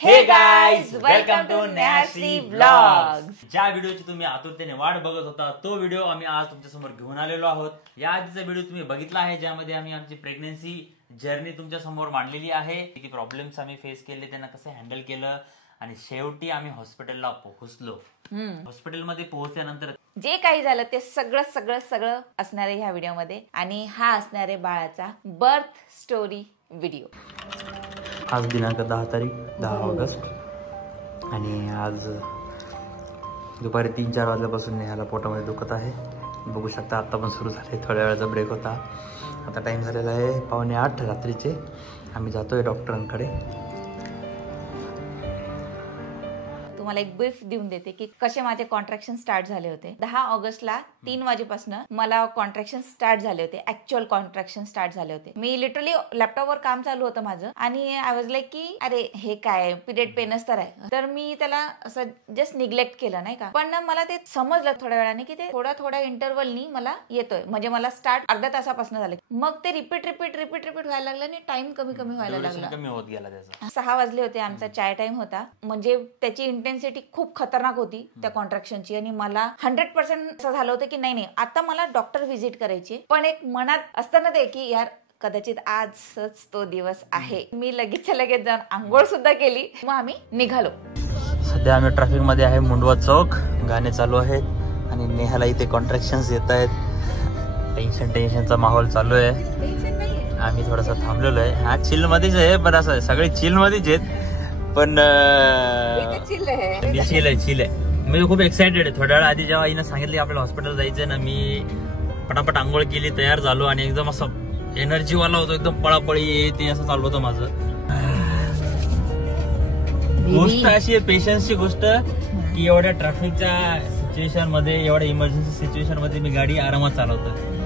हे guys, welcome to Nehashri vlogs. ज्या व्हिडिओची तुम्ही आतुरतेने वाट बघत होता तो व्हिडिओ आम्ही आज तुमच्या समोर घेऊन आलेलो आहोत। या आधीचा व्हिडिओ तुम्ही बघितला आहे ज्यामध्ये आम्ही आमची प्रेग्नन्सी जर्नी तुमच्या समोर मांडलेली आहे, की प्रॉब्लेम्स आम्ही फेस केले, त्यांना कसं हँडल केलं आणि शेवटी आम्ही हॉस्पिटलला पोहोचलो। हॉस्पिटलमध्ये पोहोचल्यानंतर जे काही झालं ते सगळं असणार आहे ह्या व्हिडिओमध्ये आणि हा असणार आहे बाळाचा बर्थ स्टोरी व्हिडिओ। आज दिनांक 10 ऑगस्ट आणि आज दुपारी 3-4 वाजल्यापासून नेहाला पोटामध्ये दुखत आहे। बघू शकता आता पण सुरू झाले, थोड्या वेळाचा ब्रेक होता। आता टाइम झालेला आहे 7:45 रात्रीचे। आम्ही जातोय डॉक्टरांकडे। तुम्हाला एक ब्रीफ देऊन देते की कसे माझे कॉन्ट्रॅक्शन स्टार्ट झाले होते। 10 ऑगस्टला 3 वाजेपासून मला कॉन्ट्रॅक्शन स्टार्ट झाले होते, ऍक्च्युअल कॉन्ट्रॅक्शन स्टार्ट झाले होते। मी लिटरली लॅपटॉपवर काम चालू होतं माझं आणि आय वॉज लाईक की अरे हे काय पिरियड पेनच तर आहे, तर मी त्याला असं जस्ट निग्लेक्ट केलं नाही का। पण मला ते समजलं थोड्या वेळाने की ते थोड्या इंटरव्हलनी मला येतोय, म्हणजे मला स्टार्ट अर्ध्या तासापासून झाले। मग ते रिपीट व्हायला लागलं आणि टाइम कमी व्हायला लागला, कमी होत गेला त्याचा। 6 वाजले होते, आमचा चाय टाइम होता। म्हणजे त्याची इंटेन्सिटी खूप खतरनाक होती त्या कॉन्ट्रॅक्शनची आणि मला 100% असं झालं होतं की नाही आता मला डॉक्टर व्हिजिट करायची। पण एक मनात असतं ना ते की यार कदाचित आजच तो दिवस आहे। मी लगेच जाऊन आंघोळ सुद्धा केली, मग आम्ही निघालो। सध्या आम्ही ट्रॅफिक मध्ये आहे, मुंडवा चौक। गाणे चालू आहेत आणि नेहाला इथे कॉन्ट्रॅक्शन्स येत आहेत। टेन्शनचा माहोल चालू आहे। आम्ही थोडासा थांबलेलो आहे। हा चिल मध्येच आहे, पण असं सगळे चिल मध्येच आहेत, पण चिल आहे। मी खूप एक्साइटेड आहे। थोड्या वेळ आधी जेव्हा आईनं सांगितलं की आपल्याला हॉस्पिटल जायचंय ना, मी पटापट आंघोळ केली, तयार झालो आणि एकदम असं एनर्जी वाला होतो, एकदम पळापळी ते असं चालू होतं माझं। गोष्ट अशी आहे, पेशन्सची गोष्ट, की एवढ्या ट्रॅफिकच्या सिच्युएशन मध्ये, एवढ्या इमर्जन्सी सिच्युएशन मध्ये मी गाडी आरामात चालवतोय।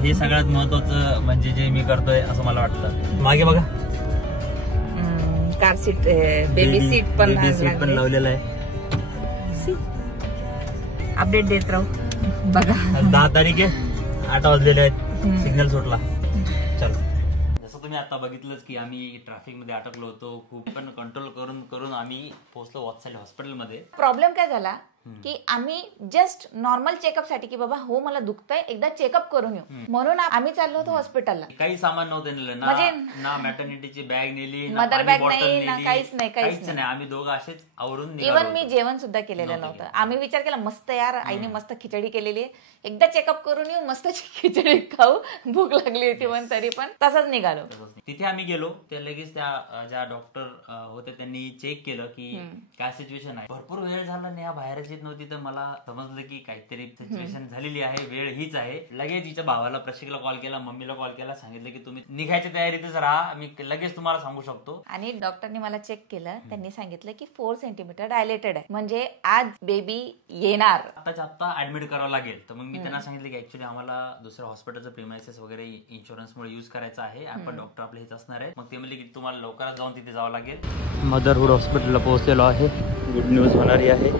हे सगळ्यात महत्वाचं म्हणजे जे मी करतोय असं मला वाटतं। मागे बघा कार सीट, बेबी सीट पण लावलेलं आहे। अपडेट देत राहू। बघा 10 तारीख आहे, 8 वाजलेले आहेत, सिग्नल सुटला। चलो, जसं तुम्ही आता बघितलंच की आम्ही ट्रॅफिक मध्ये अटकलो होतो। खूप पण कंट्रोल करून आम्ही पोहोचलो वत्सल हॉस्पिटलमध्ये। प्रॉब्लेम काय झाला की आम्ही जस्ट नॉर्मल चेकअप साठी की बाबा हो मला दुखतंय, एकदा चेकअप करून येऊ म्हणून आम्ही चाललो होतो हॉस्पिटलला। काही सामान नव्हतं नेलं म्हणजे ना, मॅटर्निटीची बॅग नेली, मदर बॅग नाही ना, काहीच नाही। आम्ही दोघं असेच आवरून इव्हन मी जेवण सुद्धा केलेलं नव्हतं। आम्ही विचार केला मस्त यार आईने मस्त खिचडी केलेली आहे, एकदा चेकअप करून येऊ, मस्त खिचडी खाऊ, भूक लागली होती पण तरी पण तसंच निघालो। तिथे आम्ही गेलो, ते लगेच त्या ज्या डॉक्टर होते त्यांनी चेक केलं की काय सिच्युएशन आहे। भरपूर वेळ झाला नेहा बाहेरच येत नव्हती, तर मला समजलं की काहीतरी सिच्युएशन झालेली आहे, वेळ हीच आहे। लगेच तिच्या भावाला प्रशिकला कॉल केला, मम्मीला कॉल केला, सांगितलं की तुम्ही निघायच्या तयारीतच राहा, मी लगेच तुम्हाला सांगू शकतो। आणि डॉक्टरने मला चेक केलं, त्यांनी सांगितलं की 4 सेंटीमीटर डायलेटेड आहे, म्हणजे आज बेबी येणार, आता ऍडमिट करावं लागेल। तर मग मी त्यांना सांगितलं की ऍक्च्युअली आम्हाला दुसऱ्या हॉस्पिटलचं प्रिमायसेस वगैरे इन्शुरन्समुळे युज करायचं आहे, आपण डॉक्टर आपले हेच असणार आहे। मग ते म्हणले की तुम्हाला लवकरात जाऊन तिथे जावं लागेल। मदरहुड हॉस्पिटलला पोहोचलेलो आहे। गुड न्यूज होणारी आहे,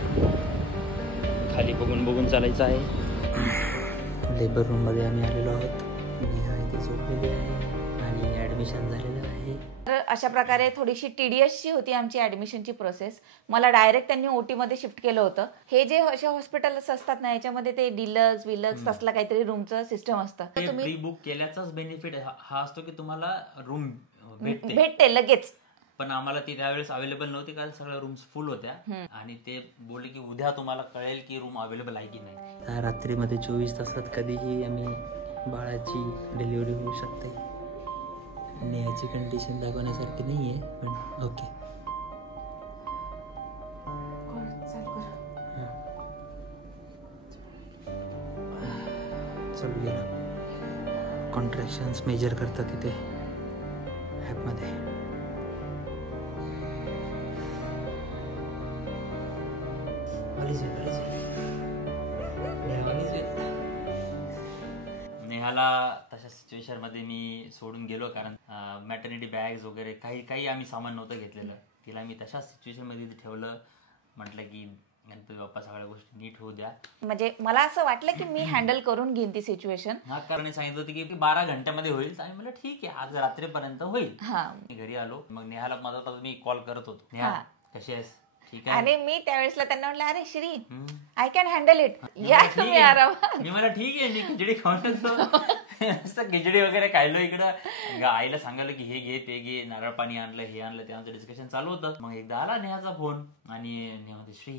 खाली बघून चालायचं आहे। लेबर रूम मध्ये आम्ही आलेलो आहोत, नेहा इथे झोपलेली आहे आणि ऍडमिशन झालेलं आहे। तर अशा प्रकारे थोडीशी टीडीएसची होती आमची ऍडमिशनची प्रोसेस। मला डायरेक्ट त्यांनी ओटी मध्ये शिफ्ट केलं होतं। हे जे अशा हॉस्पिटल्स असतात ना, याच्यामध्ये ते डिलक्स तसला काहीतरी रूमचं सिस्टम असतं। तुम्ही प्री बुक केल्याचाच बेनिफिट हा असतो की तुम्हाला रूम भेटते लगेच, पण आम्हाला ती त्यावेळेस अवेलेबल नव्हती कारण सगळ्या रूम्स फुल होत्या आणि ते बोलले की उद्या तुम्हाला कळेल की रूम अवेलेबल आहे की नाही। रात्रीमध्ये 24 तासात कधीही आम्ही बाळाची डिलिव्हरी होऊ शकते। नेहाची कंडिशन दाखवण्यासारखी नाही आहे, पण ओके। चल कॉन्ट्रॅक्शन्स मेजर करतात तिथे ॲपमध्ये। नेहाला तशा सिच्युएशन मध्ये मी सोडून गेलो, कारण मॅटर्निटी बॅग्स वगैरे काही आम्ही सामान नव्हतं घेतलेलं। तिला मी तशा सिच्युएशन मध्ये ठेवलं, म्हटलं की गणपती बाप्पा सगळ्या गोष्टी नीट होऊ द्या. म्हणजे मला असं वाटलं की मी हँडल करून घेईन ती सिच्युएशन. हा, कारण सांगितलं होतं की 12 घंट्यामध्ये होईल. आणि मला ठीक आहे, आज रात्रीपर्यंत होईल. मी घरी आलो, मग नेहाला माझा मी कॉल करत होतो, नेहा कशी आहेस, ठीक आहे. आणि मी त्यावेळेसला त्यांना म्हटलं, अरे Shri, I can handle it, या तुम्ही आरामात. मी मला ठीक आहे, मी खिचडी खाऊन खिचडी वगैरे खायलो इकडं. आईला सांगायला की हे घे ते घे, नारळ पाणी आणलं, हे आणलं, ते आमचं डिस्कशन चालू होतं. मग एकदा आला नेहाचा फोन आणि नेहा म्हणते, श्री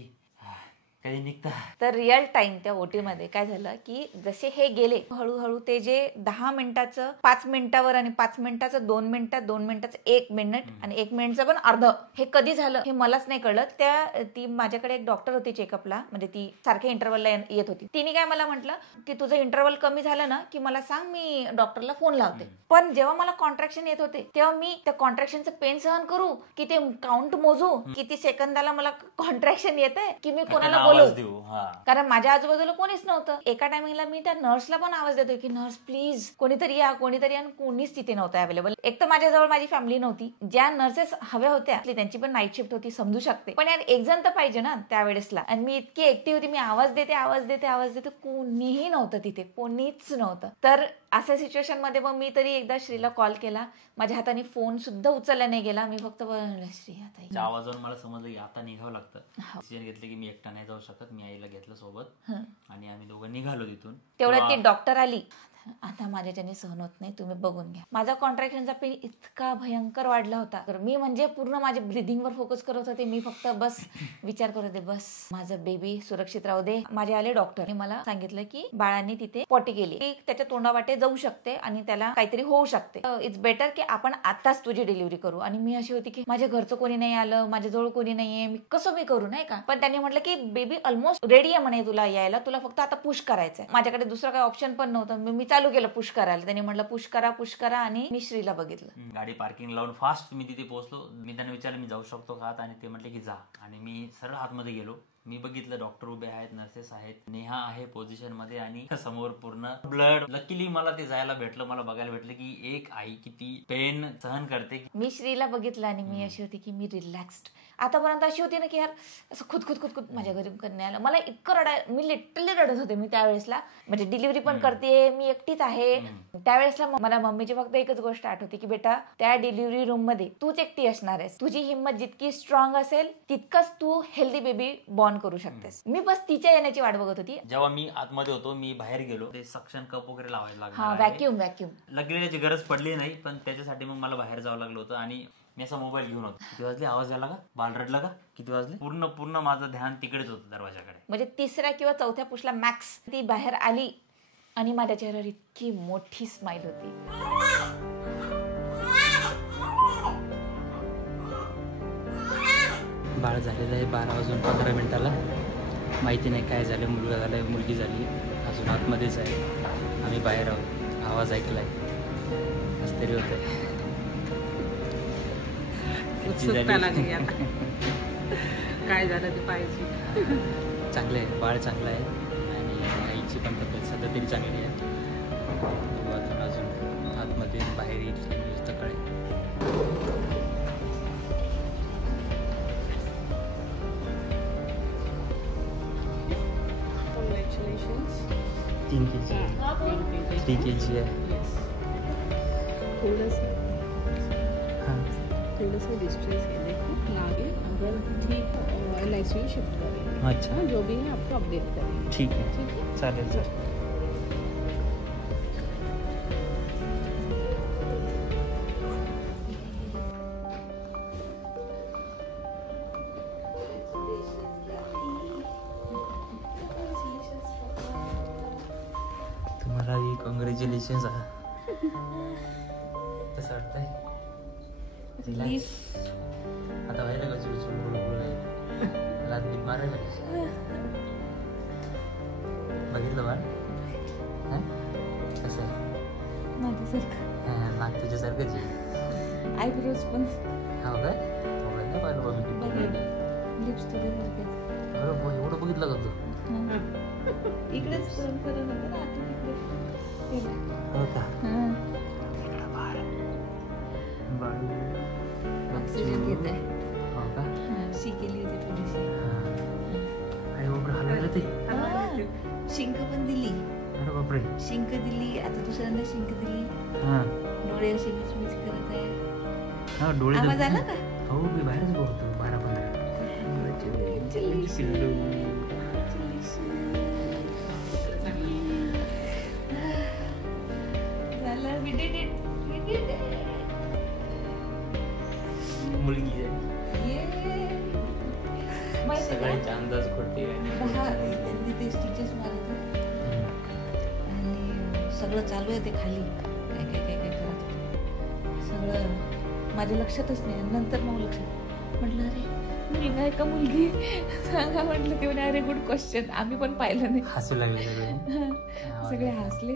कधी निघता. तर रिअल टाइम त्या ओटी मध्ये काय झालं की जसे हे गेले हळूहळू ते जे 10 मिनिटाचं 5 मिनिटावर आणि 5 मिनिटाचं 2 मिनिटात, 2 मिनिटाचं 1 मिनिट आणि 1 मिनिटचं पण अर्ध, हे कधी झालं हे मलाच नाही कळलं. ती माझ्याकडे एक डॉक्टर होती चेकअपला, म्हणजे ती सारख्या इंटरव्हलला येत होती. तिने काय मला म्हटलं की तुझं इंटरव्हल कमी झालं ना की मला सांग, मी डॉक्टरला फोन लावते. पण जेव्हा मला कॉन्ट्रॅक्शन येत होते तेव्हा मी त्या कॉन्ट्रॅक्शनचं पेन सहन करू की ते काउंट मोजू, किती सेकंदाला मला कॉन्ट्रॅक्शन येत आहे, की मी कोणाला बोलू, कारण माझ्या आजूबाजूला कोणीच नव्हतं. एका टायमिंगला मी त्या नर्सला पण आवाज देतोय की नर्स प्लीज कोणीतरी या, कोणीतरी या, कोणीच तिथे नव्हतं अवेलेबल. एक तर माझ्याजवळ माझी फॅमिली नव्हती, ज्या नर्सेस हव्या होत्या त्यांची पण नाईट शिफ्ट होती, समजू शकते, पण यार एक जण तर पाहिजे ना त्यावेळेसला. आणि मी इतकी ऍक्टिव्ह होती, मी आवाज देते, कोणीही नव्हतं तिथे, कोणीच नव्हतं. तर अशा सिच्युएशन मध्ये मग मी तरी एकदा श्रीला कॉल केला, माझ्या हाताने फोन सुद्धा उचलला नाही गेला. मी फक्त बोलले, श्री आता आवाजावरून मला समजलं की आता निघावं लागतं. डिसिजन घेतलं की मी एकटा नाही जाऊ शकत, मी आईला घेतलं सोबत आणि आम्ही दोघं निघालो तिथून. तेवढ्यात ती डॉक्टर आली, आता माझ्याच्याने सहन होत नाही, तुम्ही बघून घ्या. माझा कॉन्ट्रॅक्शनचा पेन इतका भयंकर वाढला होता, तर मी म्हणजे पूर्ण माझ्या ब्रिदिंगवर फोकस करत होते. मी फक्त बस विचार करत होते, बस माझं बेबी सुरक्षित राहू दे. माझे आले डॉक्टर, मला सांगितलं की बाळांनी तिथे पॉटी केली, ती त्याच्या तोंडावाटे जाऊ शकते आणि त्याला काहीतरी होऊ शकते. इट्स बेटर की आपण आताच तुझी डिलिव्हरी करू. आणि मी अशी होती की माझ्या घरचं कोणी नाही आलं, माझ्याजवळ कोणी नाहीये, मी कसं मी करू, नाही का. पण त्यांनी म्हटलं की बेबी ऑलमोस्ट रेडी आहे म्हणे तुला यायला, तुला फक्त आता पुश करायचंय. माझ्याकडे दुसरं काही ऑप्शन पण नव्हतं. मी चालू केलं पुश करायला. त्यांनी म्हटलं पुश करा आणि मी श्रीला बघितलं. गाडी पार्किंग लावून फास्ट मी तिथे पोहोचलो. मी त्यांना विचारलं मी जाऊ शकतो का, आणि ते म्हटले की जा. आणि मी सरळ आतमध्ये गेलो. मी बघितलं डॉक्टर उभे आहेत, नर्सेस आहेत, नेहा आहे पोझिशन मध्ये आणि समोर पूर्ण ब्लड. लकीली मला ते जायला भेटलं, मला बघायला भेटलं की एक आई किती पेन सहन करते. मी श्रीला बघितलं आणि मी अशी होती की मी रिलॅक्स्ड. आतापर्यंत अशी होती ना की यार असं खुद माझ्या घरी करण्याला मला इतकं मी लिटरली रडत होते. मी त्यावेळेसला म्हणजे डिलिव्हरी पण करते, मी एकटीच आहे. त्यावेळेसला मला मम्मीची फक्त एकच गोष्ट आठवते की बेटा त्या डिलिव्हरी रूम मध्ये तूच एकटी असणार आहेस, तुझी हिंमत जितकी स्ट्रॉंग असेल तितकंच तू हेल्दी बेबी बॉर्न करू शकतेस. मी बस तिच्या येण्याची वाट बघत होती. जेव्हा मी आतमध्ये होतो, मी बाहेर गेलो, ते सक्शन कप वगैरे लावायला लागला. व्हॅक्युम लगेच त्याची गरज पडली नाही, पण त्याच्यासाठी मग मला बाहेर जावं लागलं होतं. आणि मी असा मोबाईल घेऊन होतो. किती वाजले, आवाज आला का, बाल रडला का, किती वाजले, पूर्ण माझं ध्यान तिकडेच होतं दरवाजाकडे. म्हणजे 3ऱ्या किंवा 4थ्या पुशला मॅक्स ती बाहेर आली आणि माझ्या चेहऱ्यावर इतकी मोठी स्माइल होती. बाळ झालेलं आहे 12:15 माहिती नाही काय झालं, मुलगा झालाय, मुलगी झाली, अजून आतमध्येच आहे. आम्ही बाहेर आहोत, आवाज ऐकलाय, असं तरी होतंय. काय झालं ते पाहिजे. चांगलं आहे, बाळ चांगलं आहे आणि आईची पण तब्येत सध्या तरी चांगली आहे. अजून आतमध्ये बाहेर येईल सकाळी. Congratulations. 3 kg 3 kg आहे. थोड़ा डिस्ट्रेस है, देखो आगे अगर ठीक LIC शिफ्ट करेंगे. अच्छा, जो भी है आपको अपडेट करेंगे. ठीक आहे, चालेल सर. तुम्हाला कॉंग्रॅच्युलेशन्स. कसं वाटतंय? आता व्हायला का लात बीत मारायला बघितलं बाळ कसं आहे? नाक तुझ्यासारखंच आहे. आयब्रोज पण हो काय? नाही पाहिलं बघ, लिप्स एवढं बघितलं का तू? इकडेच हो का? ऑक्सिजन घेत आहे. हो का? शी केली होती थोडीशी. शिंक पण दिली, अरे बापरे. शिंक दिली, आता दुसऱ्यांदा शिंक दिली. हा डोळे असे मिचमिच करत आहे. हा डोळे आवाज आला का? हो मी बाहेरच बघतो 12-15. झालं, we did it. We did it. मुलगी आहे. Yay. माहिती आहे सगळ्यांचा का? अंदाज खोटे त्यांनी ते स्टिचेस मारत होते. आणि सगळं चालू आहे ते खाली काय काय काय काय करत होते. सगळं माझ्या लक्षातच नाही. नंतर मग लक्षात म्हटलं अरे मुलगा आहे का मुलगी सांगा म्हटलं. ते म्हणे अरे गुड क्वेश्चन, आम्ही पण पाहिलं नाही. हसू लागले सगळे. सगळे हसले.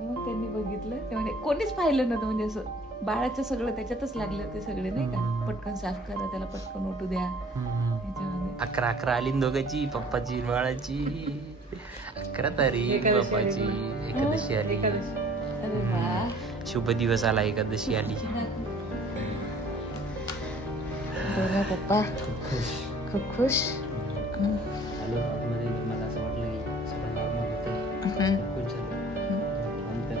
मग त्यांनी बघितलं, ते म्हणे कोणीच पाहिलं नव्हतं. म्हणजे असं बाळाचं सगळं त्याच्यातच लागलं ते सगळे नाही का. पटकन साफ करा, त्याला पटकन उठू द्या. त्याच्यामध्ये 11 आली न दोघांची, पप्पाची बाळाची. 11 तारीख पप्पाची. एकादशी आली. अरे वा, शुभ दिवस आला, एकादशी आली. बोला पप्पा खूप खुश. आलो आतमध्ये, मला असं वाटलं की सगळं नॉर्मल होतंय. खूप झालं. नंतर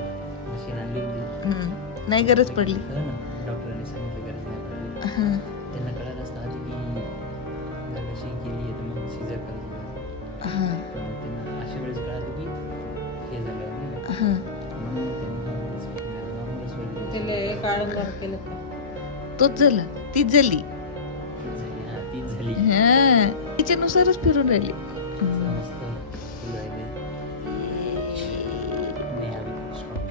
मशीन आणली होती. नाही गरज पडली. डॉक्टरांनी सांगितलं गरज नाही पडली. त्यांना कळालं असतं आधी की कशी केली आहे तर मग सीझर करायचं. त्यांना अशा वेळेस कळालं की हे झालं नाही का. म्हणून त्यांनी नॉर्मलच वेळ तोच झाला, तीच झाली. तीच झाली. तिच्यानुसारच फिरून राहिली. मस्त फुल राहिले. नाही आम्ही खूप strong.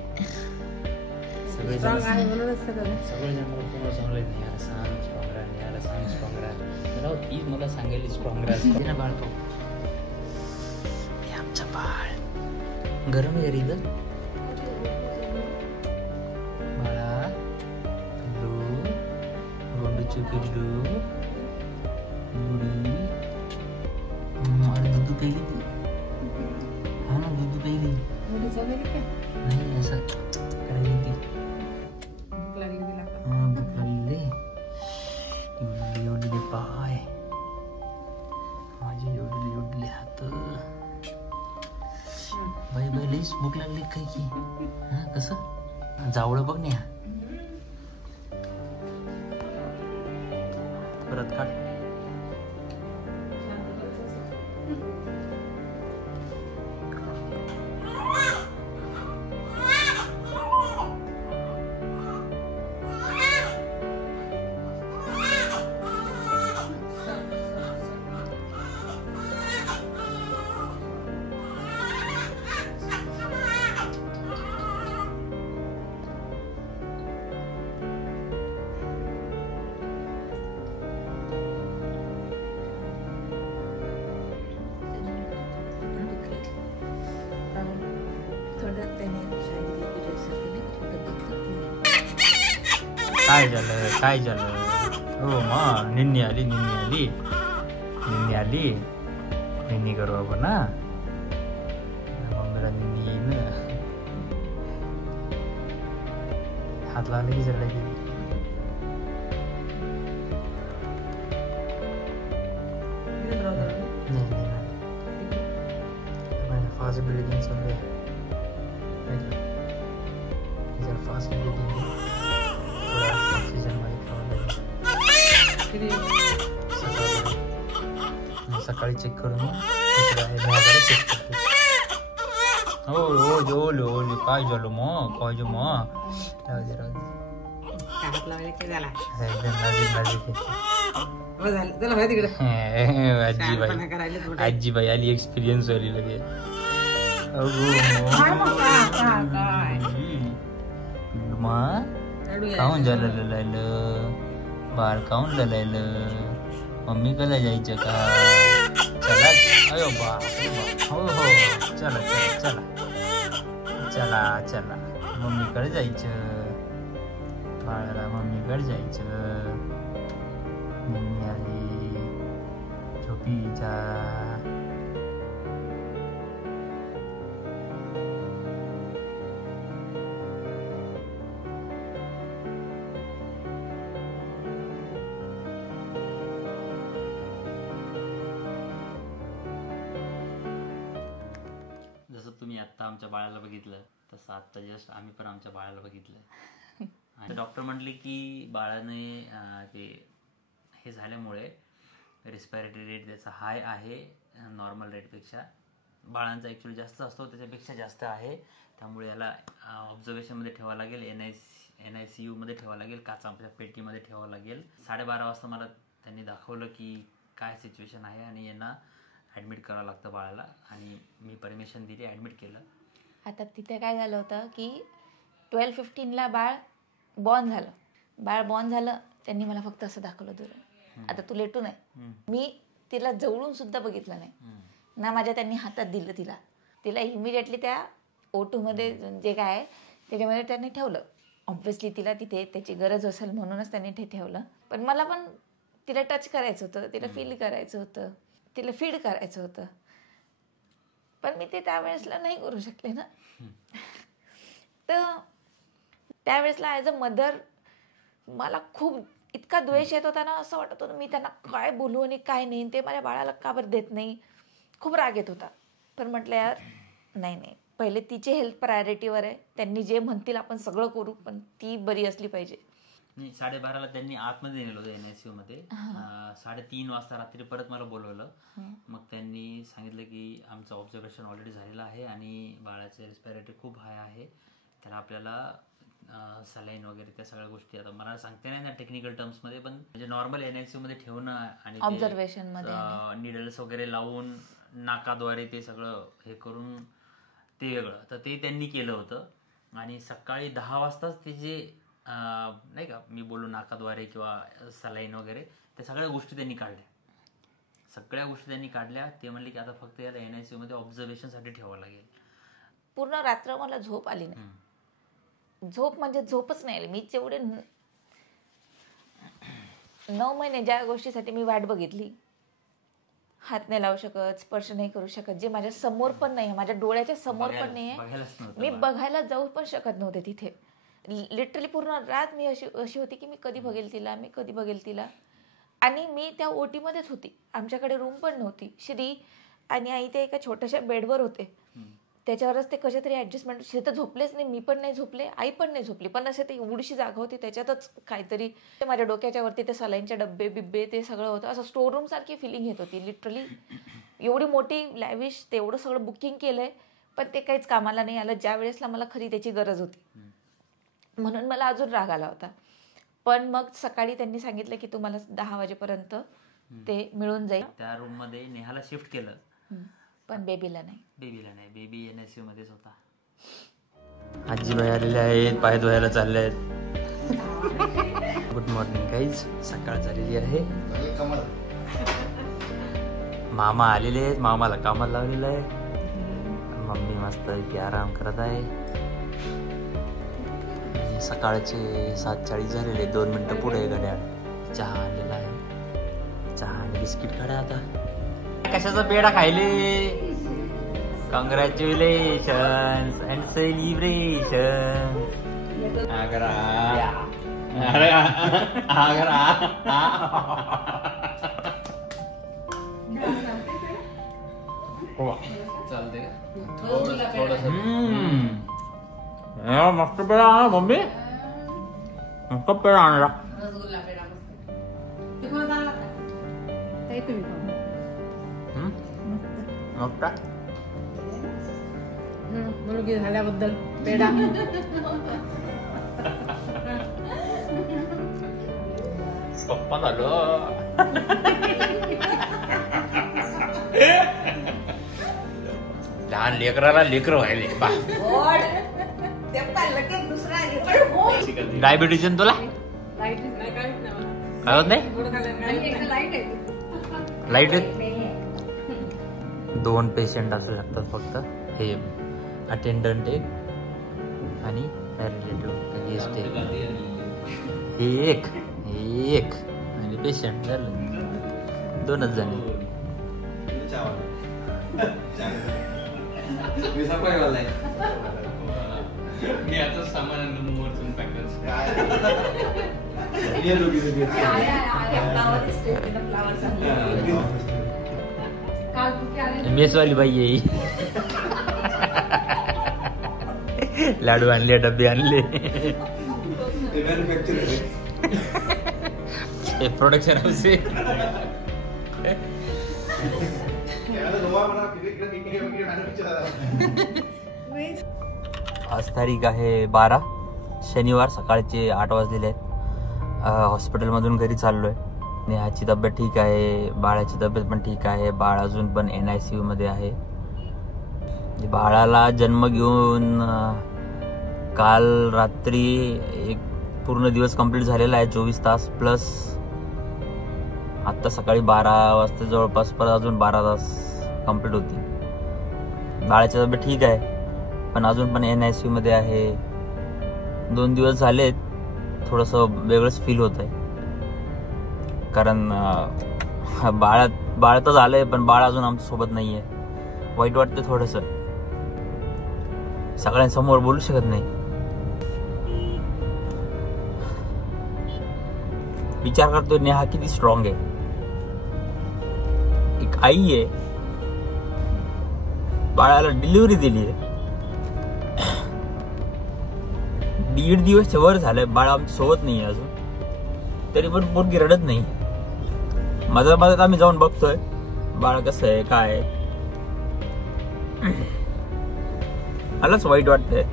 सगळेजण मला तुम्हाला सांगले नाही याला सांग स्ट्रॉंग राहा, याला सांग स्ट्रॉंग राहा. तीच मला सांगायला स्ट्रॉंग राहा ना बाळ. हे आमचं बाळ गरम आहे रे इथं. बाळा पिल्लू, गोंडूची पिल्लू, दूध प्यायली ती. हा ना दूध प्यायली. नाही असं करायची ती. भूक लागली एवढले पाय माझे, एवढले हात. बाई लईच भूक लागली काय की. हा कसं जावळं बघ नाही. परत काढ. काय झालं हो मा. निन्नी आली निन्नी करू आपण ना. मम्मीला निन्नी येईल ना. हात लागले की सगळ्या गेली. फास्ट ब्रिदिंग चालू आहे. फास्ट ब्रिदिंग ऑक्सिजन मध्ये सकाळी चेक करून चेक करतो. हो काय झालं मग आजीबाई आली. एक्सपिरियन्स वाली लगे. काऊन झालं बाळ, काऊन ललायलं. मम्मी कडे जायचं का. चला अयो बाप. हो चला मम्मीकडे जायचं. बाळाला मम्मीकडे जायचं. मम्मी आली झोपीचा. आता आमच्या बाळाला बघितलं तसं आता जस्ट आम्ही पण आमच्या बाळाला बघितलं. आणि डॉक्टर म्हटले की बाळाने ते हे झाल्यामुळे रिस्पायरेटरी रेट त्याचा हाय आहे नॉर्मल रेटपेक्षा. बाळांचा ॲक्च्युली जास्त असतो, त्याच्यापेक्षा जास्त आहे. त्यामुळे याला ऑब्झर्वेशनमध्ये ठेवावं लागेल, NICU मध्ये ठेवावं लागेल, काचाच्या पेटीमध्ये ठेवावं लागेल. 12:30 वाजता मला त्यांनी दाखवलं की काय सिच्युएशन आहे आणि यांना ॲडमिट करावं लागतं बाळाला. आणि मी परमिशन दिली, ॲडमिट केलं. आता तिथे काय झालं होतं की 12:15 बाळ बॉर्न झालं. त्यांनी मला फक्त असं दाखवलं दुरून, आता तू लेटू नये. मी तिला जवळून सुद्धा बघितलं नाही ना, माझ्या त्यांनी हातात दिलं तिला इमिडिएटली त्या O2 मध्ये जे काय आहे त्याच्यामध्ये त्यांनी ठेवलं. ऑब्व्हियसली तिला तिथे त्याची गरज असेल म्हणूनच त्यांनी ते ठेवलं. पण मला पण तिला टच करायचं होतं, तिला फील करायचं होतं, तिला फीड करायचं होतं. पण मी ते त्यावेळेसला नाही करू शकले ना. तर त्यावेळेसला ॲज अ मदर मला खूप इतका द्वेष येत होता ना, असं वाटत होतं मी त्यांना काय बोलू आणि काय नाही, ते माझ्या बाळाला का बरं देत नाही, खूप राग येत होता. पण म्हटलं यार नाही, पहिले तिची हेल्थ प्रायोरिटीवर आहे. त्यांनी जे म्हणतील आपण सगळं करू, पण ती बरी असली पाहिजे. नाही, 12:30ला त्यांनी आतमध्ये नेलं होतं NICU मध्ये. 3:30 वाजता रात्री परत मला बोलवलं. मग त्यांनी सांगितलं की आमचं ऑब्झर्वेशन ऑलरेडी झालेलं आहे आणि बाळाचे रिस्पायरेटरी खूप हाय आहे, त्याला आपल्याला सलाईन वगैरे त्या सगळ्या गोष्टी, आता मला सांगते नाही ना टेक्निकल टर्म्समध्ये, पण म्हणजे नॉर्मल NICU मध्ये ठेवणं आणि ऑब्झर्वेशन मध्ये निडल्स वगैरे लावून नाकाद्वारे ते सगळं हे करून ते वेगळं, तर ते त्यांनी केलं होतं. आणि सकाळी 10 वाजताच ते जे नाही का मी बोलू नाकाद्वारे किंवा सलाईन वगैरे त्या सगळ्या गोष्टी त्यांनी काढल्या. ते म्हणले की आता फक्त याला NICU मध्ये ऑब्झर्वेशनसाठी ठेवावं लागेल. पूर्ण रात्र मला झोप आली नाही. झोप म्हणजे झोपच नाही आली. मी जेवढे 9 महिने ज्या गोष्टीसाठी मी वाट बघितली, हात नाही लावू शकत, स्पर्श नाही करू शकत, जे माझ्या समोर पण नाही, माझ्या डोळ्याच्या समोर पण नाही आहे, मी बघायला जाऊ पण शकत नव्हते तिथे. लिटरली पूर्ण रात मी अशी होती की मी कधी बघेल तिला. आणि मी त्या OT मध्येच होती. आमच्याकडे रूम पण नव्हती. श्री आणि आई ते एका छोट्याशा बेडवर होते, त्याच्यावरच ते कशा तरी ॲडजस्टमेंट. श्री तर झोपलेच नाही, मी पण नाही झोपले, आई पण नाही झोपली, पण असे ते एवढीशी जागा होती त्याच्यातच काहीतरी माझ्या डोक्याच्या वरती ते सलाईनचे डब्बे बिब्बे ते सगळं होतं. असं स्टोर रूम सारखी फिलिंग येत होती. लिटरली एवढी मोठी लॅविश तेवढं सगळं बुकिंग केलंय, पण ते काहीच कामाला नाही आलं ज्या वेळेसला मला खरी त्याची गरज होती. म्हणून मला अजून राग आला होता. पण मग सकाळी त्यांनी सांगितलं की तुम्हाला 10 वाजेपर्यंत ते मिळून जाईल. त्या रूम मध्ये नेहाला शिफ्ट केलं, पण बेबीला नाही. बेबी NICU मध्येच होता. आजीबाई आलेले आहेत, पाय धुवायला चालले आहेत. गुड मॉर्निंग गाईज, सकाळ झालेली आहे. मामा आलेले आहेत, मामाला कामाला लावलेलं आहे. मम्मी मस्त आराम करत आहे. सकाळचे 7:40 झालेले, 2 मिनिटं पुढे घड्याळ. चहा आणलेला आहे, चहा आणि बिस्किट काढा. आता कशाचा पेढा खायले. Congratulations and celebration. चालते मस्त पेढा आणला मम्मी, मस्त पेढा आणला. मस्त मुलगी झाल्याबद्दल पेढा. पप्पा झालं. लहान लेकराला लेकर व्हायले. डायबिटीज तुला काय होत नाही. लाईट 2 पेशंट असू शकतात फक्त. हे अटेंडंट एक आणि रिलेटिव्ह गेस्ट एक आणि पेशंट झालं 2च जण. मी आता सामान वरतून मेसवाली बाई आहे. लाडू आणले, डबे आणले, प्रोडक्शन हाऊस आहे. आज तारीख आहे 12 शनिवार, सकाळचे 8 वाजलेले आहेत. हॉस्पिटलमधून घरी चाललोय. नेहाची तब्येत ठीक आहे, बाळाची तब्येत पण ठीक आहे. बाळ अजून पण NICU मध्ये आहे. बाळाला जन्म घेऊन काल रात्री एक पूर्ण दिवस कंप्लीट झालेला आहे, 24 तास प्लस. आत्ता सकाळी 12 वाजता जवळपास परत अजून 12 तास कंप्लीट होती. बाळाची तब्येत ठीक आहे पण अजून पण NICU मध्ये आहे. 2 दिवस झालेत, थोडंसं वेगळंच फील होत आहे. कारण बाळ तर झालंय पण बाळ अजून आमच्या सोबत नाहीये. वाईट वाटतं थोडंसं. सगळ्यांसमोर बोलू शकत नाही. विचार करतो नेहा किती स्ट्रॉंग आहे. एक आई आहे, बाळाला डिलिव्हरी दिली आहे. 1.5 दिवसच्या वर झालंय, बाळ आमच्या सोबत नाही अजून, तरी पण पोरगी रडत नाही. मधात आम्ही जाऊन बघतोय बाळ कसं आहे काय आहे. मलाच वाईट वाटतंय.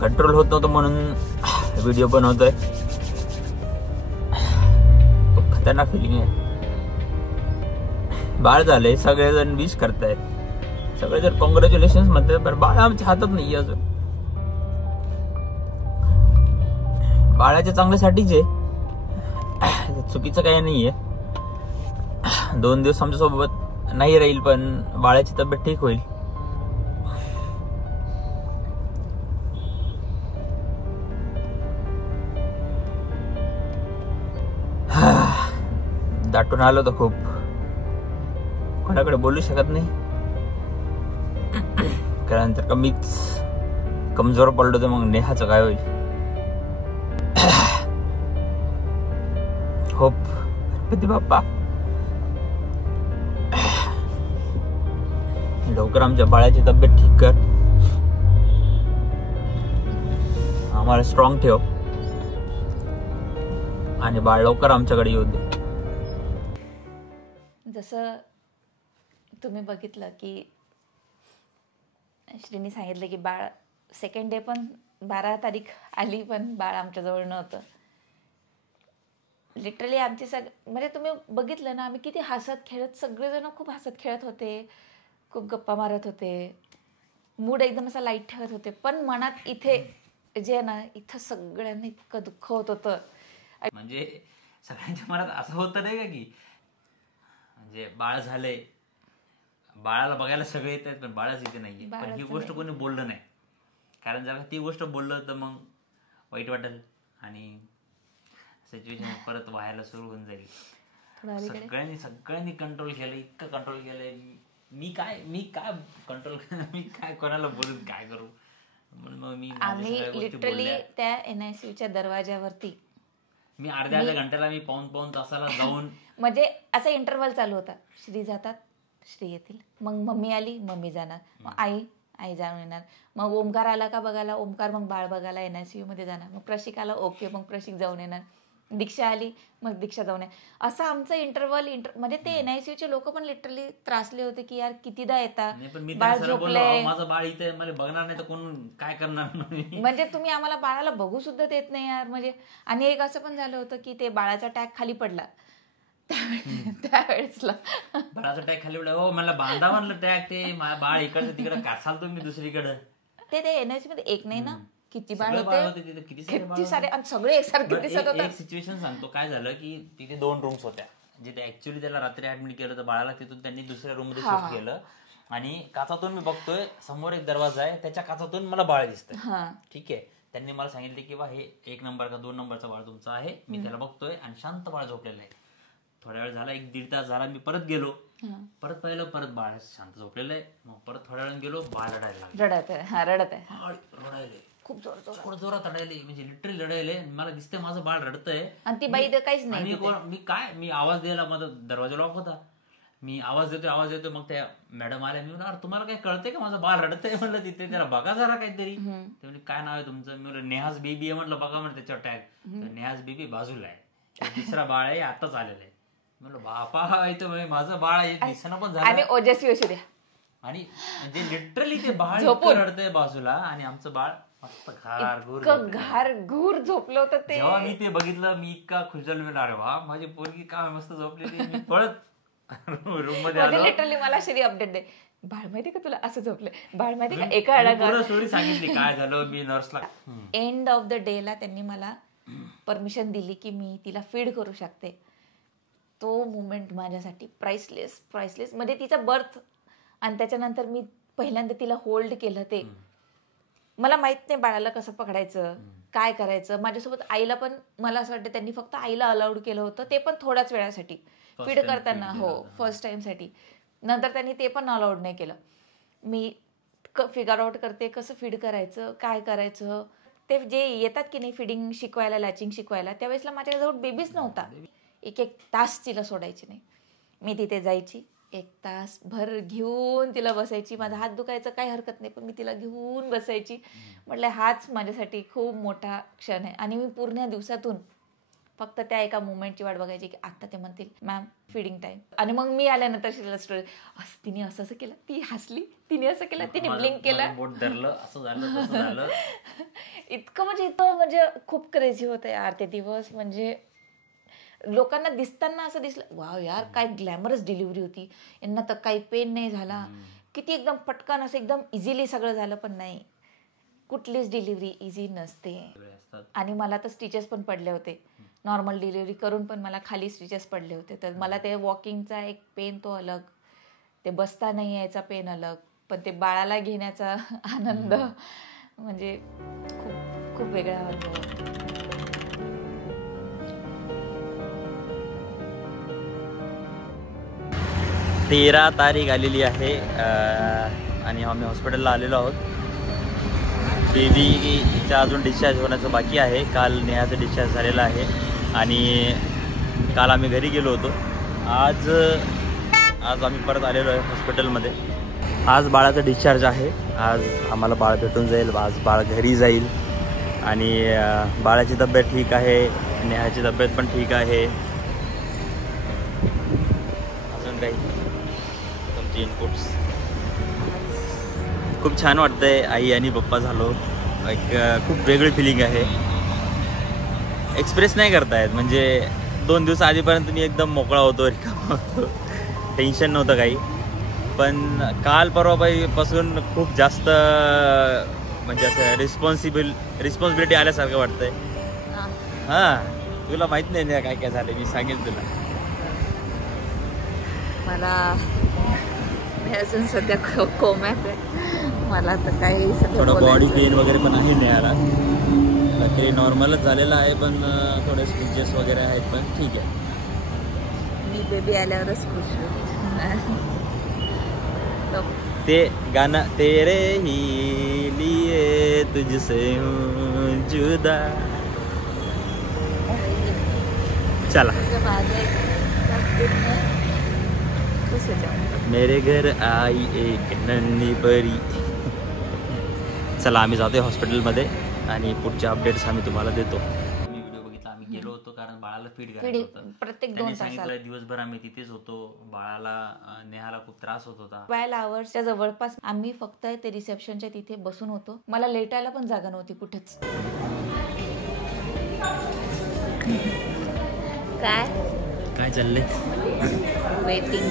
कंट्रोल होत नव्हतं म्हणून व्हिडिओ बनवतोय. खूप खतरनाक फिलिंग आहे. बाळ झालंय, सगळेजण विश करतायत, सगळेजण कॉंग्रॅच्युलेशन म्हणतात, पण बाळ आमच्या हातात नाही अजून. बाळाच्या चांगल्यासाठीच आहे, चुकीचं काही नाहीये. 2 दिवस आमच्या सोबत नाही राहील पण बाळाची तब्येत ठीक होईल. दाटून आलो तर खूप, कोणाकडे बोलू शकत नाही. कारण जर का मीच कमजोर पडलो तर मग नेहाचं काय होईल. होप गणपती बाप्पा लवकर आमच्या बाळाची तब्येत ठीक कर, आम्हाला स्ट्रॉंग ठेव आणि बाळ लवकर आमच्याकडे येऊ दे. जसं तुम्ही बघितलं की श्रीनी सांगितलं की बाळ सेकंड डे पण 12 तारीख आली पण बाळ आमच्याजवळ नव्हतं. लिटरली आमची म्हणजे तुम्ही बघितलं ना, आम्ही किती हसत खेळत, सगळेजण खूप हसत खेळत होते, खूप गप्पा मारत होते, मूड एकदम असा लाईट ठेवत होते. पण मनात इथे जे आहे ना, इथं सगळ्यांना इतकं दुःख होत होतं. म्हणजे सगळ्यांच्या मनात असं होतं नाही का की म्हणजे बाळ झालंय, बाळाला बघायला सगळे येत आहेत पण बाळच इथे नाहीये. पण ही गोष्ट कोणी बोललं नाही. कारण जर ती गोष्ट बोललं तर मग वाईट वाटेल आणि सिच्युएशन परत व्हायला सुरू होऊन जाईल. सगळ्यांनी कंट्रोल केलं, इतकं कंट्रोल केलंय. मी काय कंट्रोल मी काय कोणाला बोलून काय करू. मग मी आम्ही लिटरली त्या NICUच्या दरवाज्यावरती मी अर्ध्या घंट्याला मी पाऊण तासाला जाऊन म्हणजे असा इंटरव्हल चालू होता. श्री जातात, श्री येतील, मग मम्मी आली, मम्मी जाणार, मग आई जाऊन येणार, मग ओमकार आला का बघायला, ओमकार मग बाळ बघायला NICU मध्ये जाणार, मग प्रशिक आला, ओके, मग प्रशिक जाऊन येणार, दीक्षा आली, मग दीक्षा जाऊन येणार. असं आमचं इंटरव्हल म्हणजे ते NICUचे लोक पण लिटरली त्रासले होते की यार कितीदा येतात, बाळ झोपलंय, माझं बाळ इथे मला बघणार नाही तर कोण काय करणार. म्हणजे तुम्ही आम्हाला बाळाला बघू सुद्धा देत नाही यार. म्हणजे आणि एक असं पण झालं होतं की ते बाळाचा टॅग खाली पडला त्यावेळेसला, बाळाचा टॅग खाली पडला. हो मला बांधा म्हणलं टॅग, ते बाळ इकडचं तिकडे कासाल तुम्ही दुसरीकडे. ते NICU मध्ये एक नाही ना, किती बाळ होते, किती सारे, आणि सगळे एकसारखे दिसत होते. एक सिच्युएशन सांगतो काय झालं की तिथे 2 रूम्स होत्या. जिथे ऍक्च्युअली त्याला रात्री ऍडमिट केलं तर बाळाला तिथून त्यांनी दुसऱ्या रूम मध्ये शिफ्ट केलं. आणि काचातून मी बघतोय समोर एक दरवाजा आहे, त्याच्या काचातून मला बाळ दिसतंय. ठीक आहे, त्यांनी मला सांगितले की बा हे 1 नंबर का 2 नंबरचा बाळ तुमचा आहे. मी त्याला बघतोय आणि शांत बाळ झोपलेलं आहे. थोड्या वेळ झाला, 1-1.5 तास झाला, मी परत गेलो, परत पाहिलं, परत बाळ शांत झोपलेलं आहे. मग परत थोड्या वेळाने गेलो, बाळ रडायला रडायले खूप जोरात रडायले, म्हणजे लिटरली रडायले. मला दिसतंय माझं बाळ रडतंय आणि ती बाई काहीच नाही. मी आवाज द्यायला, माझा दरवाजा लॉक होता, मी आवाज देतोय मग त्या मॅडम आल्या. मी म्हणलं तुम्हाला काय कळतंय का माझं बाळ रडतंय म्हणलं तिथे, त्याला बघा जरा काहीतरी. ते म्हणजे काय नाव आहे तुमचं? मी म्हणलं नेहाज बेबी आहे म्हटलं. बघा म्हणलं त्याच्यावर टॅग, नेहाज बेबी बाजूला आहे, दुसरा बाळ आहे आताच आलेलं आहे. म्हणलं बापा इथं माझं बाळ आहे दिसणं पण झालं. आणि ओजस्वी असू द्या. आणि म्हणजे लिटरली ते बाळ रडतंय बाजूला आणि आमचं बाळ मस्त घार घूर झोपलं होतं ते. जेव्हा मी ते बघितलं मी इतका खुश झालो. मी अरे वा माझी पोरगी काय मस्त झोपलेली. मी पळत रूम मध्ये आलो. लिटरली मला शरी अपडेट दे, बाळ माहिती का तुला असं झोपलंय, बाळ माहिती का एका स्टोरी सांगितली काय झालं. मी नर्सला एंड ऑफ द डे ला त्यांनी मला परमिशन दिली की मी तिला फीड करू शकते. तो मुमेंट माझ्यासाठी प्राइसलेस म्हणजे तिचा बर्थ आणि त्याच्यानंतर मी पहिल्यांदा तिला होल्ड केलं. ते मला माहित नाही बाळाला कसं पकडायचं, काय करायचं. माझ्यासोबत आईला पण मला असं वाटतं त्यांनी फक्त आईला अलाउड केलं होतं, ते पण थोड्याच वेळासाठी फीड करताना. हो, फर्स्ट टाइम साठी. नंतर त्यांनी ते पण अलाउड नाही केलं. मी फिगर आउट करते कसं फीड करायचं, काय करायचं. ते जे येतात की नाही फिडिंग शिकवायला, लॅचिंग शिकवायला, त्यावेळेसला माझ्याजवळ बेबीच नव्हता. एक तास तिला सोडायची नाही. मी तिथे जायची, 1 तास भर घेऊन तिला बसायची. माझा हात दुखायचा काही हरकत नाही, पण मी तिला घेऊन बसायची. म्हटलं हाच माझ्यासाठी खूप मोठा क्षण आहे. आणि मी पूर्ण दिवसातून फक्त त्या एका मुवमेंटची वाट बघायची की आता ते म्हणतील मॅम फिडिंग टाइम. आणि मग मी आल्यानंतर तिला स्टोरी, तिने असं केलं, ती हसली, तिने असं केलं, तिने ब्लिंक केलं, बोट धरलं, असं झालं तसं झालं. इतकं म्हणजे खूप क्रेझी होतं यार ते दिवस. म्हणजे लोकांना दिसताना असं दिसलं वाव यार काय ग्लॅमरस डिलिव्हरी होती, यांना तर काही पेन नाही झाला, किती एकदम पटकन असं एकदम इझिली सगळं झालं. पण नाही, कुठलीच डिलिव्हरी इझी नसते. आणि मला तर स्टिचेस पण पडले होते. नॉर्मल डिलिव्हरी करून पण मला खाली स्टिचेस पडले होते. तर मला ते वॉकिंगचा एक पेन तो अलग, ते बसता नाही यायचा पेन अलग, पण ते बाळाला घेण्याचा आनंद म्हणजे खूप खूप वेगळा अनुभव. 13 तारीख आलेली आहे आणि आम्ही हॉस्पिटलला आलेलो आहोत. बेबीचा अजून डिस्चार्ज होण्याचं बाकी आहे. काल नेहाचं डिस्चार्ज झालेलं आहे आणि काल आम्ही घरी गेलो होतो. आज आम्ही परत आलेलो आहे हॉस्पिटलमध्ये. आज बाळाचं डिस्चार्ज आहे. आज आम्हाला बाळ भेटून जाईल, आज बाळ घरी जाईल आणि बाळाची तब्येत ठीक आहे, नेहाची तब्येत पण ठीक आहे. अजून काही तुमचे इनपुट्स? खूप छान वाटतंय आई आणि पप्पा झालो. एक खूप वेगळी फिलिंग आहे, एक्सप्रेस नाही करतायत. म्हणजे 2 दिवस आधीपर्यंत मी एकदम मोकळा होतो, रिकामा होतो, टेन्शन नव्हतं काही. पण काल परवापासून खूप जास्त म्हणजे असं रिस्पॉन्सिबिलिटी आल्यासारखं वाटतंय. हां, तुला माहित नाही काय काय झालं, मी सांगेन तुला. मला मी अजून सध्या कोम्यात आहे. मला तर काही थोडं बॉडी पेन वगैरे पण आहे नेहाला. ते नॉर्मलच झालेलं आहे, पण थोडे स्टिचेस वगैरे आहेत, पण ठीक आहे. मी बेबी आल्यावरच खुश होते. ते गाणं तेरे ही लिए तुझसे हूँ जुदा. चला मेरे घर आई एक नन्ही परी. चला आम्ही जातोय हॉस्पिटलमध्ये आणि पुढचे अपडेट्स आम्ही तुम्हाला देतो. मी व्हिडिओ बघितला, आम्ही गेलो होतो कारण बाळाला फीड करायचं होतं. प्रत्येक 2 तासाला दिवसभर आम्ही तिथेच होतो. बाळाला नेहाला खूप त्रास होत होता. 12 आवर्सच्या जवळपास आम्ही फक्त ते रिसेप्शनच्या तिथे बसून होतो. मला लेटायला पण जागा नव्हती कुठेच. काय चाललंय? वेटिंग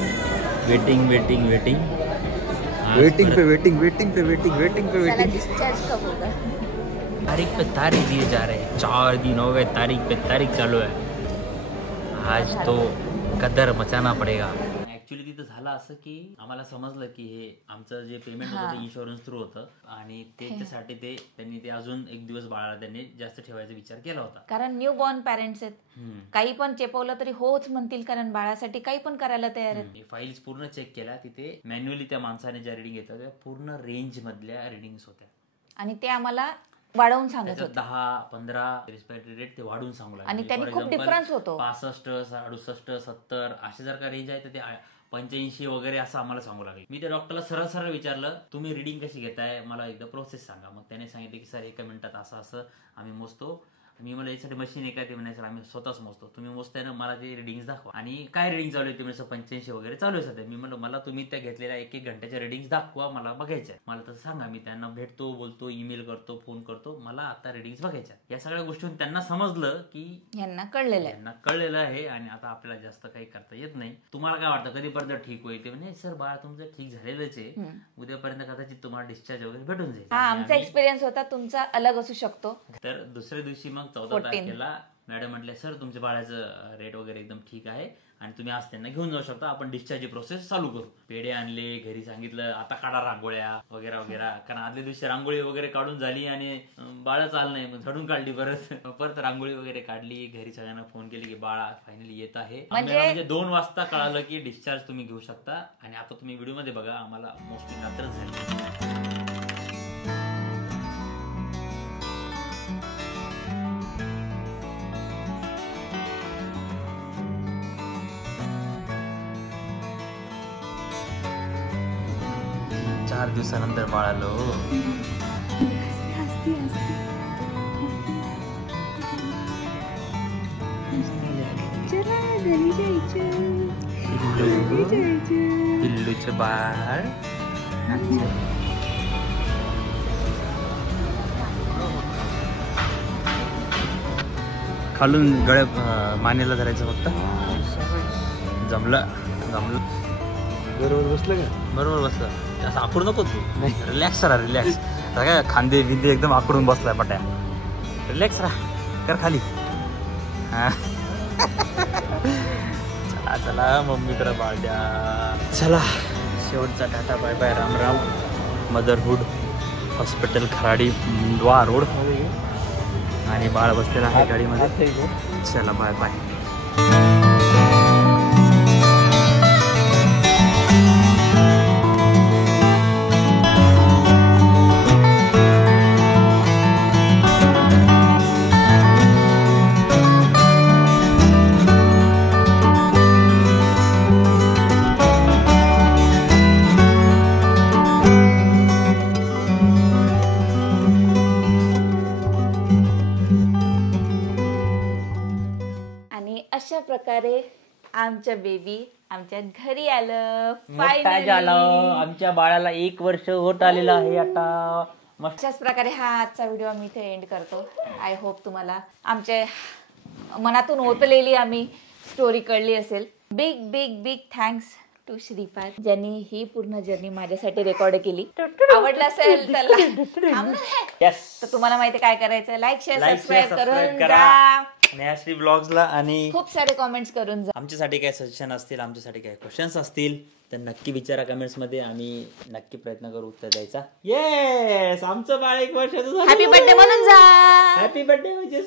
डिस्चार्ज कब होगा? तारीख पे तारीख दिए जा रहे हैं. 4 दिन हो गए, तारीख पे तारीख चालू है. आज तो कदर मचाना पडेगा. ऍक्च्युली तिथं झालं असं की आम्हाला समजलं की हे आमचं जे पेमेंट होतं ते इन्शुरन्स थ्रू होतं आणि त्याच्यासाठी त्यांनी ते अजून 1 दिवस बाळाला त्यांनी जास्त ठेवायचा विचार केला होता. कारण न्यू बॉर्न पॅरेंट्स आहेत, काही पण चेपवलं तरी होच म्हणतील, कारण बाळासाठी काही पण करायला तयार आहेत. फाईल्स पूर्ण चेक केल्या. तिथे मॅन्युअली त्या माणसाने ज्या रिडिंग घेतल्या त्या पूर्ण रेंज मधल्या रिडिंग्स होत्या आणि ते आम्हाला वाढवून सांगत होते. 10-15 रिस्पिरेटरी रेट ते वाढून सांगू लागले. आणि त्यांनी खूप डिफरन्स होतो. 65, 68, 70 असे जर का रेंज आहे तर ते 85 वगैरे असं आम्हाला सांगू लागले. मी त्या डॉक्टरला सरळ विचारलं, तुम्ही रिडिंग कशी घेताय, मला एकदा प्रोसेस सांगा. मग त्याने सांगितलं की सर 1 मिनिटात असं आम्ही मोजतो. मी मला यासाठी मशीन आहे का ते म्हणायचं, आम्ही स्वतःच मोजतो. तुम्ही मोजताय ना, मला ते रिडिंग्स दाखवा. आणि काय रिडिंग चालू आहे ते म्हणजे 85 वगैरे चालू आहे सध्या. मी म्हणलं मला तुम्ही त्या घेतलेल्या 1-1 घंट्याच्या रिडिंग्स दाखवा, मला बघायच्या. मला तसं सांगा, मी त्यांना भेटतो, बोलतो, ईमेल करतो, फोन करतो, मला आता रिडिंग्स बघायच्या. या सगळ्या गोष्टीतून त्यांना समजलं की यांना कळलेलं आहे आणि आता आपल्याला जास्त काही करता येत नाही. तुम्हाला काय वाटतं कधीपर्यंत ठीक होईल ते? म्हणजे सर बाळा तुमचं ठीक झालेलंच आहे, उद्यापर्यंत कदाचित तुम्हाला डिस्चार्ज वगैरे भेटून जाईल. हा, आमचा एक्सपिरियन्स होता, तुमचा अलग असू शकतो. तर दुसऱ्या दिवशी मग 14 तारखेला मॅडम म्हटल्या, सर तुमच्या बाळाचं रेट वगैरे एकदम ठीक आहे आणि तुम्ही आज त्यांना घेऊन जाऊ शकता, आपण डिस्चार्जची प्रोसेस चालू करू. पेढे आणले, घरी सांगितलं आता काढा रांगोळ्या वगैरे वगैरे. कारण आदल्या दिवशी रांगोळी वगैरे काढून झाली आणि बाळा चाल नाही, मग झडून काढली. परत रांगोळी वगैरे काढली, घरी सगळ्यांना फोन केले की बाळा फायनली येत आहे. म्हणजे 2 वाजता कळालं की डिस्चार्ज तुम्ही घेऊ शकता. आणि आता तुम्ही व्हिडिओ मध्ये बघा, आम्हाला मोस्टली रात्रच झाली. चार दिवसानंतर बाळालो. पिल्लूचं बाळ. खालून गळ्या मानेला धरायचं फक्त. जमलं. बरोबर बसलं का? बरोबर बसलं. असं आकडू नको तू, रिलॅक्स राहा, रिलॅक्स. काय खांदे बिंदे एकदम आकडून बसलाय पट्या. रिलॅक्स राहा, कर खाली. चला चला मम्मीकडे बाळ द्या. चला शेवटचा tata, bye bye, Ram Ram. Motherhood hospital Kharadi Mundhwa road. आणि बाळ बसलेला आहे गाडीमध्ये. चला बाय बाय. अशा प्रकारे आमच्या बेबी आमच्या घरी आलं. आमच्या बाळाला 1 वर्ष होत आलेलं आहे आता. अशाच प्रकारे हा आजचा व्हिडिओ आम्ही इथे एंड करतो. आय होप तुम्हाला आमच्या मनातून ओतलेली आम्ही स्टोरी कळली असेल. Big big big thanks to Shripad, ज्यांनी ही पूर्ण जर्नी माझ्यासाठी रेकॉर्ड केली. आवडलं असेल तर तुम्हाला माहिती काय करायचं, लाईक शेअर सबस्क्राईब करून जा नेहाश्री ब्लॉग्सला. आणि खूप सारे कमेंट्स करून जा. आमच्यासाठी काय सजेशन असतील, आमच्यासाठी काय क्वेश्चन्स असतील तर नक्की विचारा कमेंट्स मध्ये. आम्ही नक्की प्रयत्न करू उत्तर द्यायचा. येस, आमचं बाळ 1 वर्षाचं झालं. हॅपी बर्थडे म्हणून जा. हॅपी बर्थडे म्हणजे